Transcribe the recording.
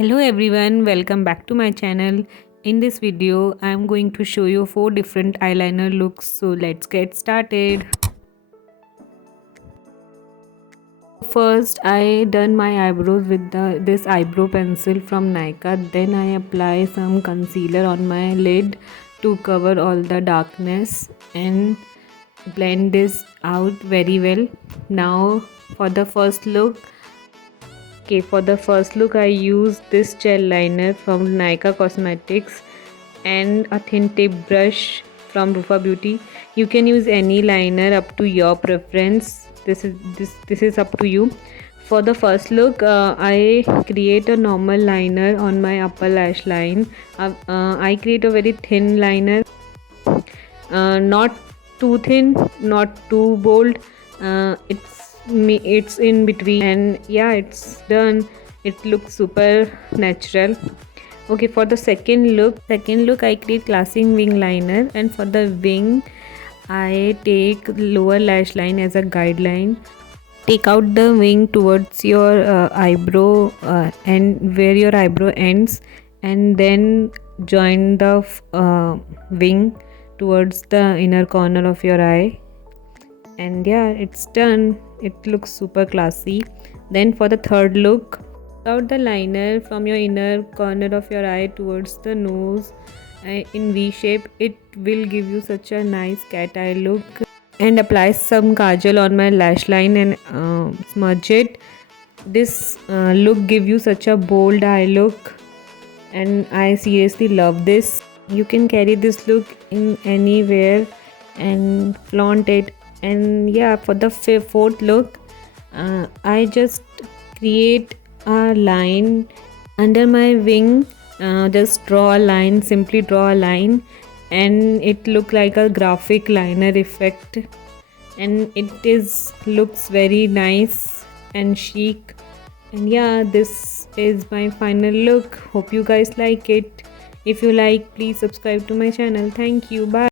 Hello everyone, welcome back to my channel. In this video, I am going to show you 4 different eyeliner looks. So let's get started. First, I done my eyebrows with this eyebrow pencil from Nykaa. Then I apply some concealer on my lid to cover all the darkness and blend this out very well. Now for the first look. Okay, for the first look I use this gel liner from Nykaa Cosmetics and a thin tip brush from Rufa Beauty. You can use any liner up to your preference. This is up to you. For the first look, I create a normal liner on my upper lash line. I create a very thin liner, not too thin, not too bold. It's in between, and yeah, it's done. It looks super natural. Okay, for the second look I create classic wing liner, and for the wing I take lower lash line as a guideline. Take out the wing towards your eyebrow and where your eyebrow ends, and then join the wing towards the inner corner of your eye. And yeah, it's done. It looks super classy. Then for the third look, out the liner from your inner corner of your eye towards the nose in V shape. It will give you such a nice cat eye look. And apply some kajal on my lash line and smudge it. This look give you such a bold eye look, and I seriously love this. You can carry this look in anywhere and flaunt it. And yeah, for the fourth look, I just create a line under my wing. Just draw a line, simply draw a line, and it look like a graphic liner effect, and looks very nice and chic. And yeah, this is my final look. Hope you guys like it. If you like, please subscribe to my channel. Thank you. Bye.